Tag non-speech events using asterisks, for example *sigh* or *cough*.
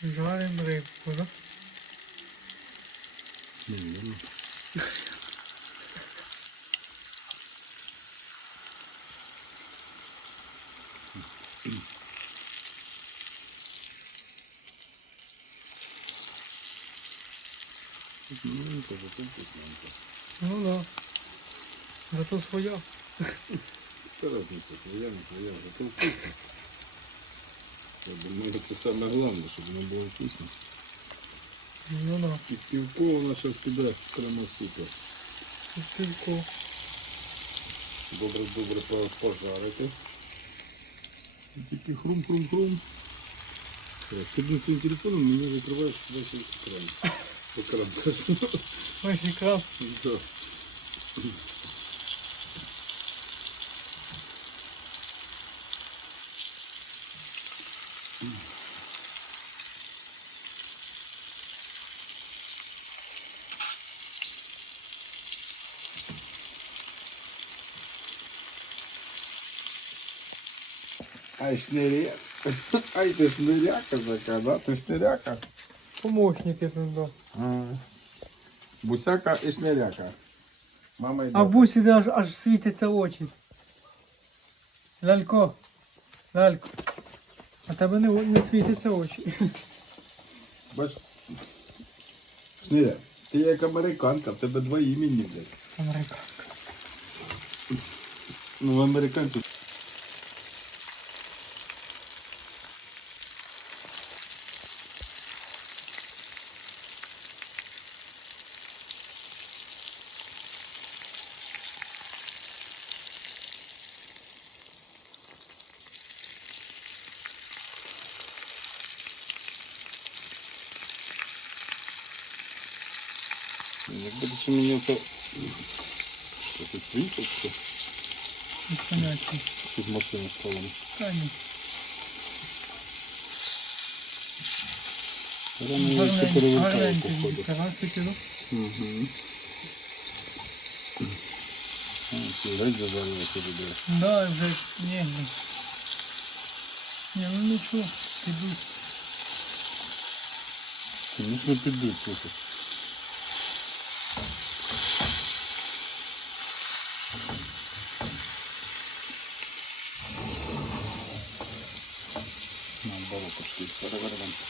Жарим рибку, да? Ну, да. Зато своя. Та разниця, своя, не своя, зато вкусно. Я думаю, це саме головне, щоб воно було вкусно. Ну да. І півко воно зараз піде прямо супер. І півко. Добре-добре по- пожарити. І тільки хрум-хрум-хрум. Так, б не своїм телефоном мені закриваєш весь екран. *laughs* Екран кажу. Ось якраз. Да. Ай, шниря. Ай, ти шниряка така, да? Ти шниряка. Помощники тут, да. Бусяка і шниряка. Мама і А в бусі аж, аж світяться очі. Лялько. Лялько. А тебе не, не світяться очі. Бач. Шниря, ти як американка, в тебе два імені, блядь. Америка. Ну, в американців. Якби ти мені то... Що ти приїхав, що? Без поняття. Під машину столом. Та ні. Рано я ще перевертаю, Гарненький. походу. Карасики, да? Угу. Ти геть завалювати буде. Да, вже ні, ні. Ні, ну нічого, підуть. Звісно, підуть, слухай. poco, para ver adelante.